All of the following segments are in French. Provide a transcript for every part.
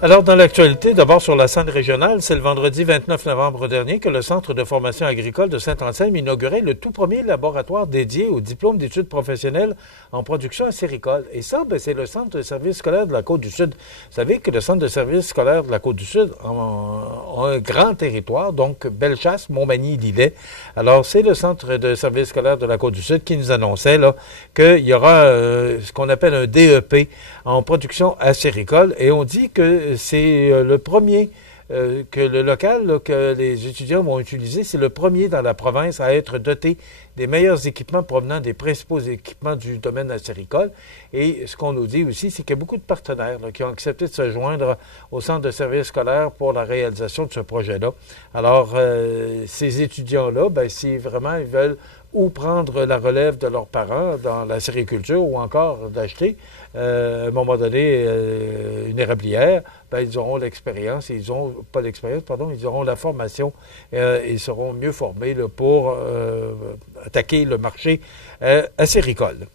Alors, dans l'actualité, d'abord sur la scène régionale, c'est le vendredi 29 novembre dernier que le Centre de formation agricole de Saint-Anselme inaugurait le tout premier laboratoire dédié au diplôme d'études professionnelles en production acéricole. Et ça, c'est le Centre de service scolaire de la Côte-du-Sud. Vous savez que le Centre de service scolaire de la Côte-du-Sud a un grand territoire, donc Bellechasse, Montmagny, Lillet. Alors, c'est le Centre de service scolaire de la Côte-du-Sud qui nous annonçait là qu'il y aura ce qu'on appelle un DEP en production acéricole. Et on dit que c'est le premier que le local là, que les étudiants vont utiliser, c'est le premier dans la province à être doté des meilleurs équipements provenant des principaux équipements du domaine acéricole. Et ce qu'on nous dit aussi, c'est qu'il y a beaucoup de partenaires là, qui ont accepté de se joindre au centre de service scolaire pour la réalisation de ce projet-là. Alors, ces étudiants-là, si vraiment ils veulent ou prendre la relève de leurs parents dans la sériculture ou encore d'acheter, à un moment donné, une érablière, ils auront l'expérience, ils auront la formation et seront mieux formés là, pour attaquer le marché acéricole.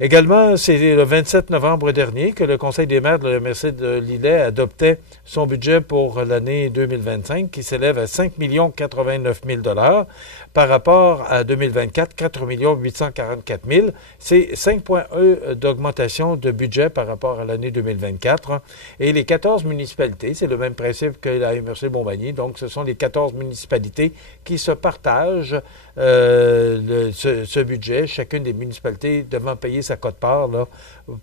Également, c'est le 27 novembre dernier que le Conseil des maires de la MRC de Lillet adoptait son budget pour l'année 2025 qui s'élève à 5 089 000 $ par rapport à 2024, 4 844 000. C'est 5,1 d'augmentation de budget par rapport à l'année 2024. Et les 14 municipalités, c'est le même principe que la MRC Montmagny, donc ce sont les 14 municipalités qui se partagent ce budget, chacune des municipalités devant payer sa quote-part là,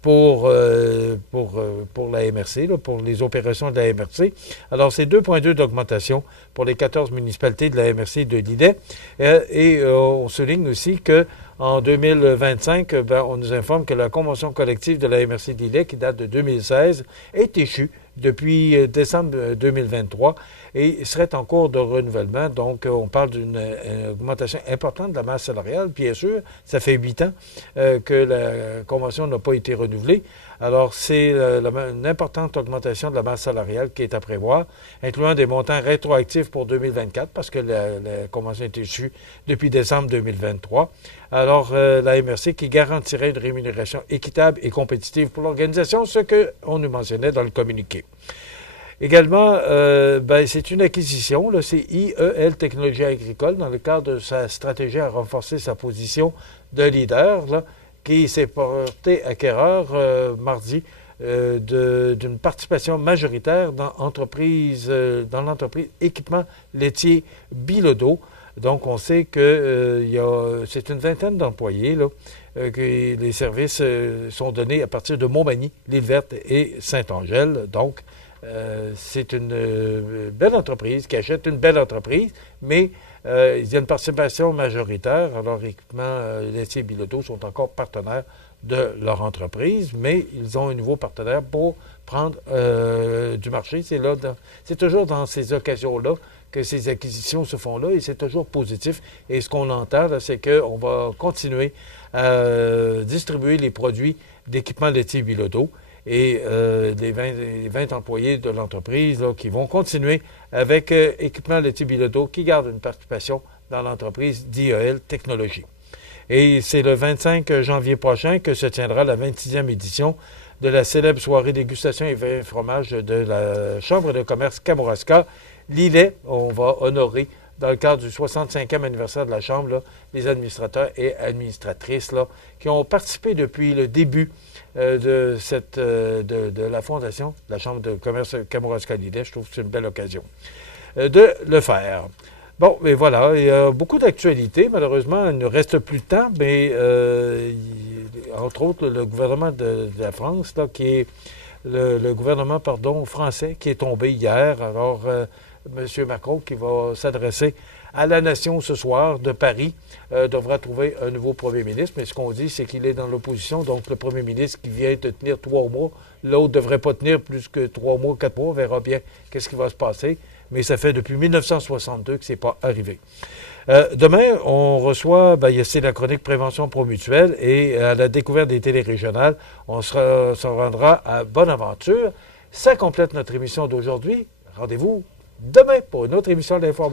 pour la MRC, là, pour les opérations de la MRC. Alors, c'est 2,2 d'augmentation pour les 14 municipalités de la MRC de Lillet. On souligne aussi que en 2025, on nous informe que la convention collective de la MRC de Lillet, qui date de 2016, est échue depuis décembre 2023 et serait en cours de renouvellement. Donc, on parle d'une augmentation importante de la masse salariale. Bien sûr, ça fait 8 ans que la convention n'a pas été renouvelée. Alors, c'est une importante augmentation de la masse salariale qui est à prévoir, incluant des montants rétroactifs pour 2024, parce que la convention est échue depuis décembre 2023. Alors, la MRC qui garantirait une rémunération équitable et compétitive pour l'organisation, ce qu'on nous mentionnait dans le communiqué. Également, c'est une acquisition, là, c'est IEL Technologie agricole, dans le cadre de sa stratégie à renforcer sa position de leader, là, qui s'est porté acquéreur mardi d'une participation majoritaire dans l'entreprise Équipement laitier Bilodeau. Donc, on sait que c'est une vingtaine d'employés là, que les services sont donnés à partir de Montmagny, L'Île-Verte et Saint-Angèle. Donc, c'est une belle entreprise qui achète une belle entreprise, mais il y a une participation majoritaire. Alors, Équipement laitier Bilodeau sont encore partenaires de leur entreprise, mais ils ont un nouveau partenaire pour prendre du marché. C'est toujours dans ces occasions-là que ces acquisitions se font là, et c'est toujours positif. Et ce qu'on entend, c'est qu'on va continuer à distribuer les produits d'Équipement laitier Bilodeau et les 20 employés de l'entreprise là, qui vont continuer avec Équipement laitier Bilodeau qui garde une participation dans l'entreprise d'IEL Technologie. Et c'est le 25 janvier prochain que se tiendra la 26e édition de la célèbre soirée dégustation et vin et fromage de la Chambre de commerce Kamouraska. Lillet, on va honorer, dans le cadre du 65e anniversaire de la Chambre, là, les administrateurs et administratrices là, qui ont participé depuis le début de la fondation de la Chambre de commerce Kamouraska-Lillet. Je trouve que c'est une belle occasion de le faire. Bon, mais voilà, il y a beaucoup d'actualités. Malheureusement, il ne reste plus de temps, mais entre autres, le gouvernement de la France, là, qui est le gouvernement français, qui est tombé hier. Alors, M. Macron, qui va s'adresser à la nation ce soir de Paris, devra trouver un nouveau premier ministre. Mais ce qu'on dit, c'est qu'il est dans l'opposition. Donc, le premier ministre qui vient de tenir 3 mois, l'autre ne devrait pas tenir plus que 3 mois, 4 mois. On verra bien qu'est-ce qui va se passer. Mais ça fait depuis 1962 que ce n'est pas arrivé. Demain, on reçoit, c'est la chronique Prévention Promutuelle et à la découverte des télérégionales, on se rendra à Bonaventure. Ça complète notre émission d'aujourd'hui. Rendez-vous demain pour une autre émission d'Information.